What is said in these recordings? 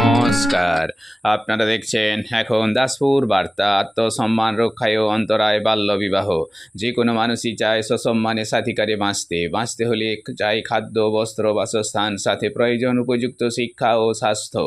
নমস্কার, আপনারা দেখছেন এখন দাসপুর বার্তা। আত্মসম্মান রক্ষায় ও অন্তরায় বাল্যবিবাহ। যে কোনো মানুষই চায় সসম্মানে স্বাধিকারে বাঁচতে হলে চাই খাদ্য, বস্ত্র, বাসস্থান, সাথে প্রয়োজন উপযুক্ত শিক্ষা ও স্বাস্থ্য।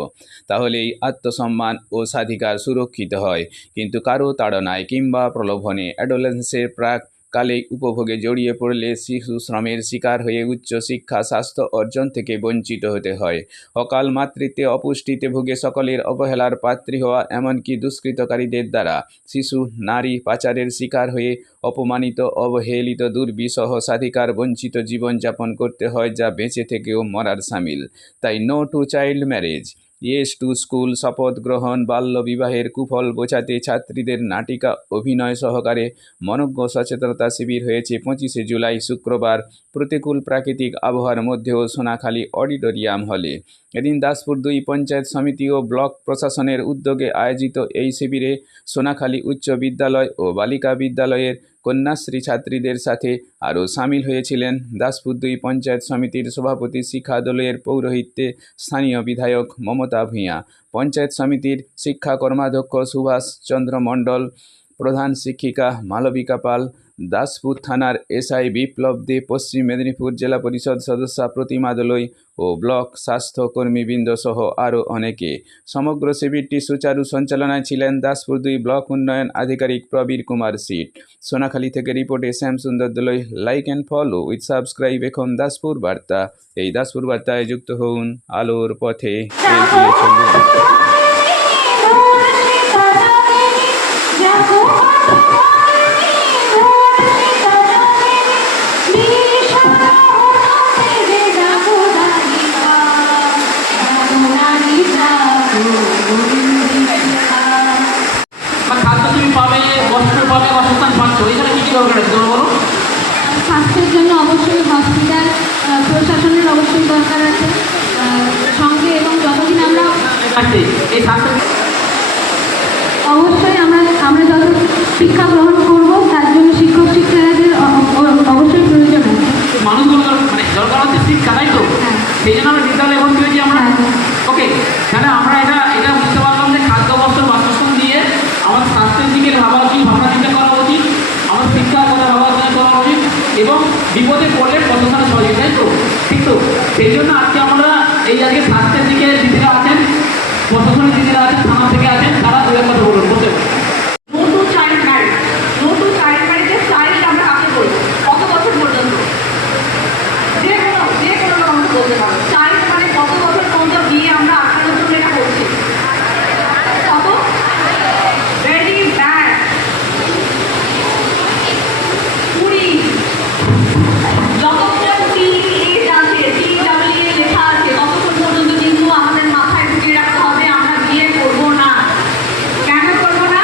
তাহলেই আত্মসম্মান ও স্বাধিকার সুরক্ষিত হয়। কিন্তু কারো তাড়নায় কিংবা প্রলোভনে অ্যাডোলেন্সের প্রাক কালে উপভোগে জড়িয়ে পড়লে শিশু শ্রমের শিকার হয়ে উচ্চ শিক্ষা, স্বাস্থ্য অর্জন থেকে বঞ্চিত হতে হয়। অকাল মাতৃত্বে, অপুষ্টিতে ভুগে সকলের অবহেলার পাত্রী হওয়া, এমনকি দুষ্কৃতকারীদের দ্বারা শিশু নারী পাচারের শিকার হয়ে অপমানিত, অবহেলিত, দুর্বিষহ, স্বাধিকার বঞ্চিত জীবনযাপন করতে হয়, যা বেঁচে থেকেও মরার সামিল। তাই no to child marriage, yes to school শপথ গ্রহণ। বাল্যবিবাহের কুফল বোঝাতে ছাত্রীদের নাটিকা অভিনয় সহকারে মনজ্ঞ সচেতনতা শিবির হয়েছে 25শে জুলাই শুক্রবার প্রতিকূল প্রাকৃতিক আবহাওয়ার মধ্যেও সোনাখালী অডিটোরিয়াম হলে। এদিন দাসপুর 2 পঞ্চায়েত সমিতি ও ব্লক প্রশাসনের উদ্যোগে আয়োজিত এই শিবিরে সোনাখালী উচ্চ বিদ্যালয় ও বালিকা বিদ্যালয়ের কন্যাশ্রী ছাত্রীদের সাথে আরও সামিল হয়েছিলেন দাসপুর 2 পঞ্চায়েত সমিতির সভাপতি শিখা দোলের পৌরোহিত্যে স্থানীয় বিধায়ক মমতা ভূঁইয়া, পঞ্চায়েত সমিতির শিক্ষা কর্মাধ্যক্ষ সুভাষ চন্দ্র মণ্ডল, প্রধান শিক্ষিকা মালবিকা পাল, দাসপুর থানার এসআই বিপ্লব দে, পশ্চিম মেদিনীপুর জেলা পরিষদ সদস্যা প্রতিমা দোলই ও ব্লক স্বাস্থ্য কর্মীবৃন্দ সহ আরও অনেকে। সমগ্র শিবিরটি সুচারু সঞ্চালনায় ছিলেন দাসপুর 2 ব্লক উন্নয়ন আধিকারিক প্রবীর কুমার সিট। সোনাখালী থেকে রিপোর্টে Shyamsundar Dolui. Like and follow with subscribe এখন দাসপুর বার্তা। এই দাসপুর বার্তায় যুক্ত হন, আলোর পথে এগিয়ে চলুন। স্বাস্থ্যের জন্য অবশ্যই হসপিটাল প্রশাসনের অবশ্যই দরকার আছে সঙ্গে, এবং যতদিন আমরা অবশ্যই আমরা যত শিক্ষা গ্রহণ করবো তার জন্য শিক্ষক শিক্ষিকাদের অবশ্যই প্রয়োজন আছে। মানুষগুলো মানে দরকার হচ্ছে শিক্ষা, তাই তো? সেই জন্য আমরা বিদ্যালয়ে ভর্তি হয়েছি আমরা। ওকে, তাহলে আমরা এটা বুঝতে পারলাম যে খাদ্য, বস্ত্র, বাসস্থান দিয়ে আমার স্বাস্থ্যের দিকে ভাবা উচিত, ভাবনা চিন্তা করা উচিত, আমার শিক্ষার কথা ভাবা করা উচিত, এবং বিপদে পড়লে প্রশাসনের সহযোগিতা, তাই তো? ঠিক তো? সেই জন্য আজকে আমরা এই আজকে স্বাস্থ্যের দিকে দিদিরা আছেন, প্রশাসনের দিদিরা আছেন, থানা থেকে আছেন, তারা দুই কথা বলুন। বলতে no to child marriage. No to child ম্যারেজে চাইল্ড আমরা কাকে বলবো? কত বছর পর্যন্ত? যে কোনো আমরা বলতে পারবো। চাইল্ড মানে কত বছর পর্যন্ত বিয়ে আমরা আঠারোর জন্য এটা করছি? কত? Very bad. 20। যতক্ষণ টিএজ আছে, TWA লেখা আছে, ততক্ষণ পর্যন্ত কিন্তু আমাদের মাথায় ঢুকিয়ে রাখতে হবে আমরা বিয়ে করবো না। কেন করবো না?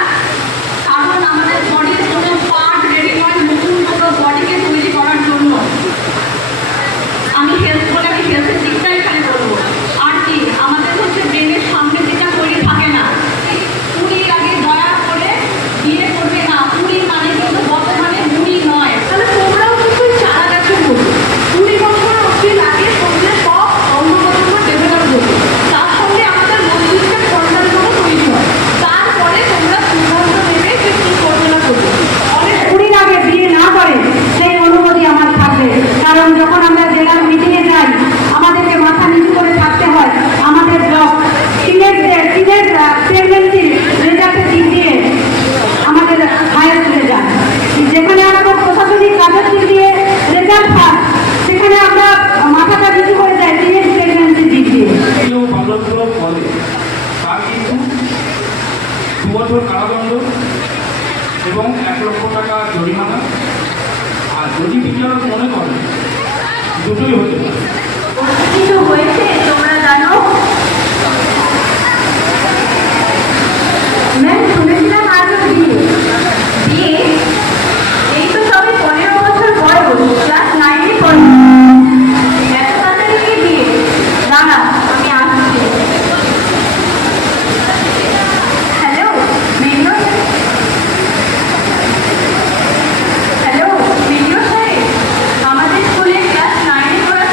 কারণ আমাদের বডির কোনো পার্ট রেডি নয় নতুন কোনো বডিকে তৈরি করার জন্য। আমি হেলথের দিকটাই খালি বলবো। আর কি আমাদের হচ্ছে ব্রেনের সামনের দিকটা তৈরি থাকে না। 20 আগে দয়া করে বিয়ে করবে না। 20 মানে কিন্তু বর্তমানে বুড়ি নয়। তাহলে তোমরাও কিন্তু চারা গাছের মতো 20 বছর অবধি লাগে করলে সব অন্য বছর ডেভেলপ করবে। তার সঙ্গে আমাদের মস্তিষ্কের কন্ট্রোল তৈরি হয়। তারপরে তোমরা সিদ্ধান্ত নেবে যে কি করবে না করবে। অনেক 20 আগে বিয়ে না করে সেই অনুমতি আমার থাকবে। কারণ যখন আমরা জেলার মিটিংয়ে যাই আমাদেরকে মাথা নিচু করে থাকতে হয়। আমাদের ব্লক টিনের প্রেগনেন্সি রেজাল্টের দিক দিয়ে আমাদের হায়ার রেজাল্ট, যেখানে আমাদের প্রশাসনিক কাজের দিক দিয়ে রেজাল্ট হয়, সেখানে আমরা মাথাটা নিচু করে যাই টিনের প্রেগনেন্সির দিক দিয়ে। বলে তার কিন্তু 2 বছর কারাদণ্ড এবং 1 লক্ষ টাকা জরিমানা। আর যদি বিচারক মনে করেন দুটোই হতে পারে। কিছু হয়েছে তোমরা জানো? ম্যাম শুনেছিলাম আজও বিয়ে এই তো সবে 15 বছর বয়স, ক্লাস 9-এ পড়ে। এত তাড়াতাড়ি কি বিয়ে? দাঁড়া আমি আসছি। হ্যালো মেঘনা, হ্যালো মেঘনা সাহেব, আমাদের স্কুলে ক্লাস 9-এ পড়া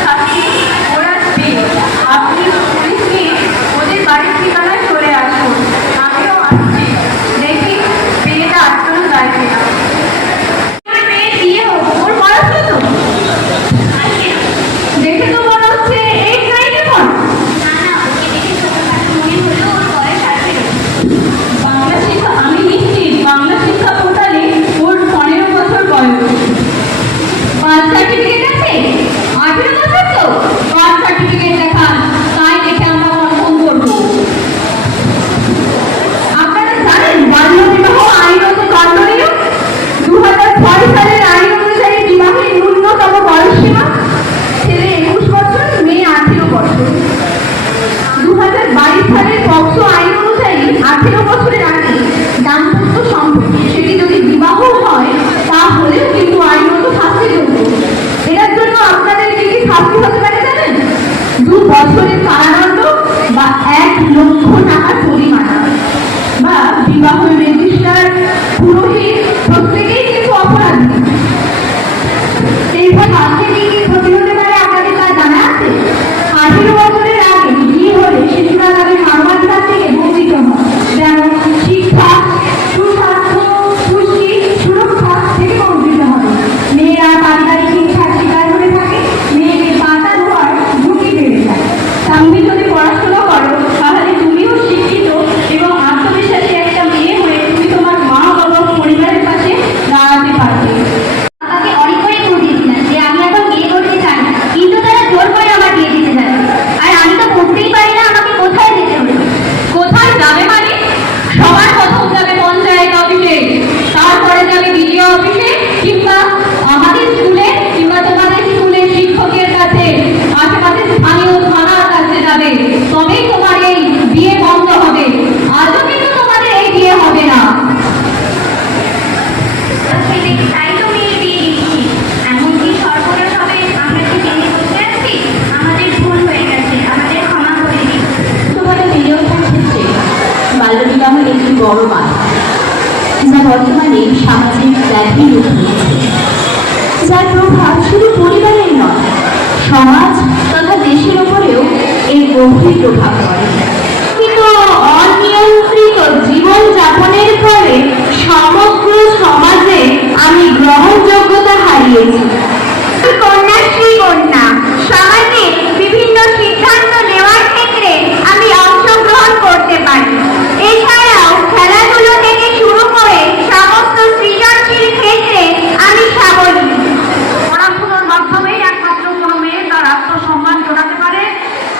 পোক্সো আইন অনুযায়ী 18 বছরের আগে দাম্পত্য সম্পর্ক সেটি যদি বিবাহ হয় তাহলেও কিন্তু আইনত শাস্তিযোগ্য। এটার জন্য আপনাদের কি কি শাস্তি হতে পারে জানেন? 2 বছরের কারাদণ্ড বা 1 লক্ষ টাকা জরিমানা, বা বিবাহ রেজিস্ট্রার পুরোহিত প্রত্যেকেই কিন্তু অপরাধী। এইভাবে শাস্তি কি কি ক্ষতি হতে পারে আপনাদের তা জানা আছে? 18 বছরের আগে বিয়ে হলে শিশুরা তাদের মানবাধিকার থেকে বঞ্চিত হয়, যেমন শিক্ষা, সুস্বাস্থ্য, পুষ্টি, সুরক্ষা থেকে বঞ্চিত হয়। মেয়েরা পারিবারিক হিংসার শিকার হয়ে থাকে, মেয়েদের পাতা ধোয়ার ঝুঁকি বেড়ে যায়। তুমি যদি পড়াশোনা করো তাহলে তুমিও শিক্ষিত এবং আত্মবিশ্বাসী একটা মেয়ে হয়ে তুমি তোমার মা বাবা পরিবারের পাশে দাঁড়াতে পারবে। আমাকে অনেক করে জোর দিয়েছিলেন যে আমি এখন বিয়ে করতে চাই না, কিন্তু তারা জোর করে আমার বিয়ে দিতে চায়। আর আমি তো করতেই পারি না, আমাকে কোথায় যেতে হবে? কোথায় যাবে মানে? সবার প্রথম যাবে পঞ্চায়েত অফিসে, তারপরে যাবে বিডিও অফিসে, কিংবা আমাদের স্কুলে, কিংবা তোমাদের স্কুলের শিক্ষকের কাছে, আশেপাশে স্থানীয় থানার কাছে যাবে। তবেই তোমার এই বিয়ে বন্ধ হবে, আজও কিন্তু তোমাদের এই বিয়ে হবে না। তাই তো মেয়ে বিয়ে দিচ্ছি। এমনকি সর্বনাশ হবে, আমরা কি বিয়ে করতে আসছি? আমাদের ভুল হয়ে গেছে, আমাদের ক্ষমা করে দিন। তোমাদের নিরক্ষর ক্ষেত্রে বাল্যবিবাহ একটি বড় বাধা, যা বর্তমানে সামাজিক ব্যাধি রূপ নিয়েছে, যার প্রভাব শুধু পরিবারের নয়, সমাজ তথা দেশের উপরেও এর গভীর প্রভাব পড়ে। কিন্তু অনিয়ন্ত্রিত জীবনযাপনের ফলে সমগ্র সমাজে আমি গ্রহণযোগ্যতা হারিয়েছি। কন্যাশ্রী কন্যা সমাজে বিভিন্ন সিদ্ধান্ত নেওয়ার ক্ষেত্রে আমি অংশগ্রহণ করতে পারি। এছাড়াও খেলাধুলো থেকে শুরু করে সমস্ত সৃজনশীল ক্ষেত্রে আমি সাবলীল। পড়াশোনার মাধ্যমেই একমাত্র কোনো মেয়ে তার আত্মসম্মান জোগাতে পারে,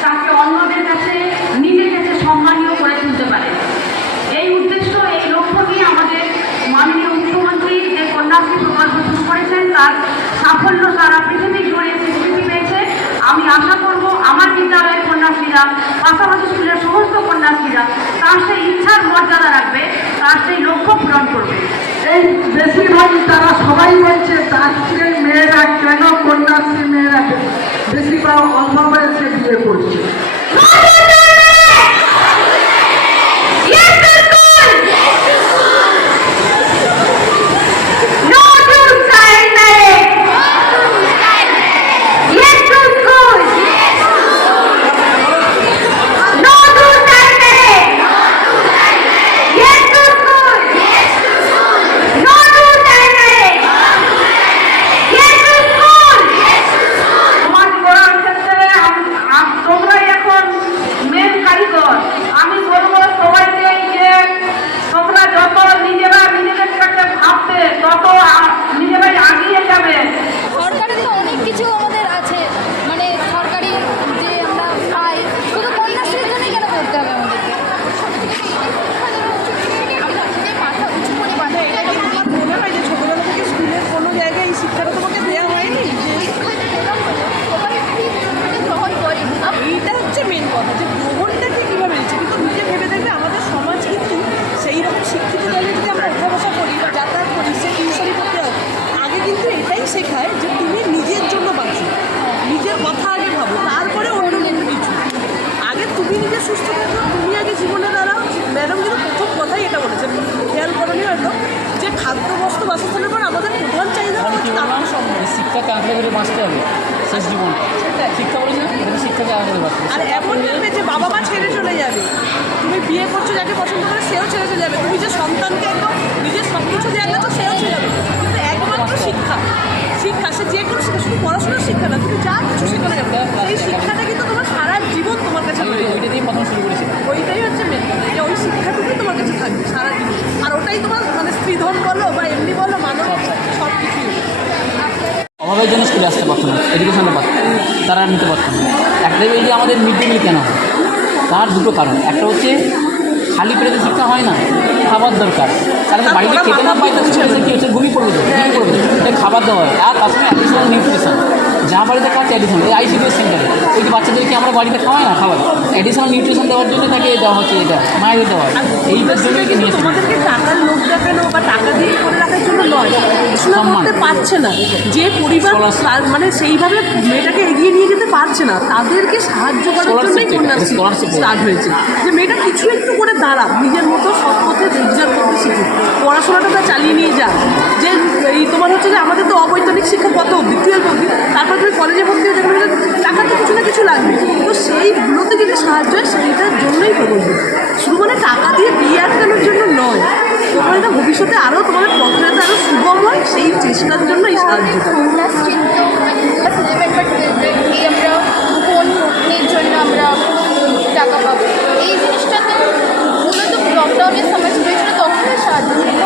তাকে অন্যদের কাছে নিজের কাছে সম্মানীয় করে তুলতে পারে। এই উদ্দেশ্য, এই লক্ষ্য নিয়ে আমাদের মাননীয় মুখ্যমন্ত্রী যে কন্যাশ্রী প্রকল্প শুরু করেছেন, তার সাফল্য সারা পৃথিবী জুড়ে স্বীকৃতি পেয়েছে। আমি আশা করব আমার বিদ্যালয়ের কন্যাশ্রীরা, পাশাপাশি স্কুলের সমস্ত কন্যাশ্রীরা তার সেই ইচ্ছার মর্যাদা রাখবে, তার সেই লক্ষ্য পূরণ করবে। এই বেশিরভাগই তারা সবাই বলছে দাসশ্রীর মেয়েরা কেন কন্যাশ্রী মেয়েরা বেশিরভাগ অল্প বয়সে বিয়ে করছে। সমাজ গড়ার ক্ষেত্রে তোমরাই এখন মেন কারিগর। আমি বলবো সবাইকে যে তোমরা যত নিজেরা নিজেদের কাছে ভাববে, তত নিজেরাই আগিয়ে যাবে। সরকারি তো অনেক কিছু আমাদের আছে, মানে সরকারি যে আমরা পাই, শুধু কন্যাশ্রীর জন্যই কেন করতে হবে আমাদেরকে? মাথা উঁচু করে পাঠায়, এটা কি আমার মনে হয় যে ছোটবেলা থেকে স্কুলের কোনো জায়গায় এই শিক্ষাটা তোমাকে দেওয়া হয়নি যে গ্রহণ করি? এইটা হচ্ছে মেন কথা, যে গ্রহণটাকে কীভাবে দিচ্ছে। কিন্তু নিজে ভেবে দেখবে আমাদের সমাজ কিন্তু সেই রকম শিক্ষিত দলে যদি আমরা ওঠা বসা করি বা যাতায়াত করি, সে টিউশনি করতে হয়, আগে কিন্তু এটাই শেখায় যে তুমি নিজের জন্য বাঁচো, নিজের কথা আগে ভাবো, তারপরে অন্য কিছু। আগে তুমি নিজে সুস্থ থাকো, তুমি আগে জীবনে দাঁড়াও। ম্যাডাম কিন্তু প্রথম কথাই এটা বলেছে, খেয়াল করনি হয়তো, যে খাদ্য বস্ত্র বাসস্থানের পর আমাদের প্রধান চাহিদা হচ্ছে আত্মসম্মান। শিক্ষাকে আঁকড়ে ধরে বাঁচতে হবে শেষ জীবন। শিক্ষা বলেছে না, শিক্ষাকে আঁকড়ে ধরে বাঁচতে হবে। আর এমন দেখবে যে বাবা মা ছেড়ে চলে যাবে, তুমি বিয়ে করছো যাকে পছন্দ করে সেও ছেড়ে চলে যাবে, তুমি যে সন্তানকে একদম নিজের সব কিছু দিয়ে গেছো সেও ছেড়ে যাবে। কিন্তু একমাত্র শিক্ষা, শিক্ষা সে যে কোনো শিক্ষা, শুধু পড়াশোনার শিক্ষা না, তুমি যা কিছু শেখানো যাবে, এই শিক্ষাটা কিন্তু তোমার সারা জীবন তোমার কাছে রয়ে যাবে। ওইটা দিয়ে প্রথম শুরু করেছি। ওইটাই হচ্ছে মেন কথা, যে ওই শিক্ষাটুকুই তোমার কাছে থাকবে সারা জীবন। আর ওটাই তোমার মানে স্ত্রীধন বলো বা এমনি বলো, মানব সব কিছুই। অভাবের জন্য স্কুলে আসতে পারতো না, এডুকেশনটা পারতো, তারা নিতে পারতো না। একটা এই যে আমাদের মিড ডে মিল কেন হয়, তার দুটো কারণ। একটা হচ্ছে খালি পেটে শিক্ষা হয় না, খাবার দরকার। তারা বাড়িতে খেতে না পায় তো কিছু কী হচ্ছে, ঘুমিয়ে পড়বে, খাবার দেওয়া হয়। আর তার সঙ্গে অ্যাডিশনাল নিউট্রিশন, যা বাড়িতে খাওয়াচ্ছে অ্যাডিশনাল এই আইসিডিএস সেন্টারে ওই যে বাচ্চাদেরকে আমরা বাড়িতে খাওয়াই না খাওয়াই অ্যাডিশনাল নিউট্রিশন দেওয়ার জন্য তাকে দেওয়া হচ্ছে এটা মায়েদের দেওয়া এইটার জন্যই কি নিয়েছে তোমাদেরকে টাকার লোক দেখানো বা টাকা দিয়ে করে রাখার জন্য নয়, পড়াশোনা সম্মান। করতে পারছে না যে পরিবার Scholarship। মানে সেইভাবে মেয়েটাকে এগিয়ে নিয়ে যেতে পারছে না, তাদেরকে সাহায্য করার Scholarship জন্যই থেকে, কন্যাশ্রী scholarship থেকে। স্টার্ট হয়েছে যে মেয়েটা কিছু একটু করে দাঁড়া, নিজের মতো সৎ পথে রোজগার করতে শিখুক, পড়াশোনাটা তা চালিয়ে নিয়ে যাক। যে এই তোমার হচ্ছে যে আমাদের তো অবৈতনিক শিক্ষা কত অবধি 12 অবধি, তারপর তুমি কলেজে ভর্তি হয়ে যাবে, টাকা তো কিছু না কিছু লাগবে, তো সেইগুলোতে যদি সাহায্য হয় সেইটার জন্যই প্রকল্প, শুধু মানে টাকা দিয়ে বিয়ে আটকানোর জন্য নয়, তোমার এটা ভবিষ্যতে আরও তোমাদের পথটা আরও সুগম হয় সেই চেষ্টার জন্য এই সাহায্যটা। কন্যাশ্রী তো মানে ক্লাস 11 বা 12 এই আমরা ফোনের জন্য আমরা টাকা পাবো, এই জিনিসটা তো মূলত লকডাউনের সময় ছিল, হয়েছিল তখনই সাহায্য ছিল।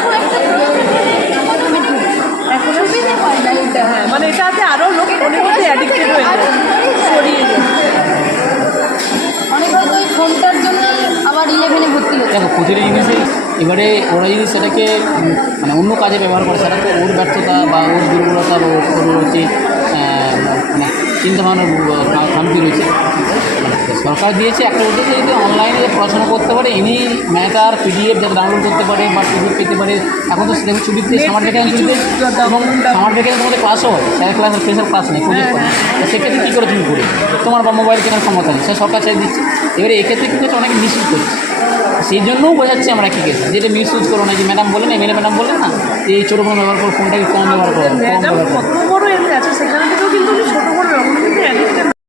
খুব একটা এখন সুবিধে হয় না এটা। হ্যাঁ, মানে এটাতে আরও লোক অনেক মধ্যে অ্যাডিক্টেড হয়ে যায়, ছড়িয়ে যায়। অনেক হয়তো ওই ফোনটার জন্য আবার 11-এ ভর্তি হচ্ছে। দেখো প্রতিটা জিনিসেই এবারে ওরা যদি সেটাকে মানে অন্য কাজে ব্যবহার করে সেটা তো ওর ব্যর্থতা বা ওর দুর্বলতা বা ওর হচ্ছে মানে চিন্তাভাবনার খামতি রয়েছে। সরকার দিয়েছে একটা উদ্দেশ্য যদি অনলাইনে পড়াশোনা করতে পারে এনি ম্যাটার পিডিএফ যাতে ডাউনলোড করতে পারে বা পিডিএফ পেতে পারে। এখন তো দেখো ছুটিতে সামার ভ্যাকেশন ছুটিতে এবং সামার ভ্যাকেশন তোমাদের ক্লাসও হয়, স্যার ক্লাস আর স্পেশাল ক্লাস নেই প্রজেক্ট করে, তো সেক্ষেত্রে কী করে তুমি করে তোমার বা মোবাইল কেনার ক্ষমতা নেই, সে সরকার চাই দিচ্ছে। এবারে এক্ষেত্রে কিন্তু অনেক মিসইউজ করছে, সেই জন্যও বোঝাচ্ছি আমরা কী কেস যেটা মিসইউজ করো না। যে ম্যাডাম বলেন এমএলএ ম্যাডাম বললেন না যে এই ছোটো ফোন ব্যবহার করো, ফোনটাকে কম ব্যবহার করো, কম ম্যাডাম ব্যবহার করো। কত বড় এমনি আছে সেখানে তো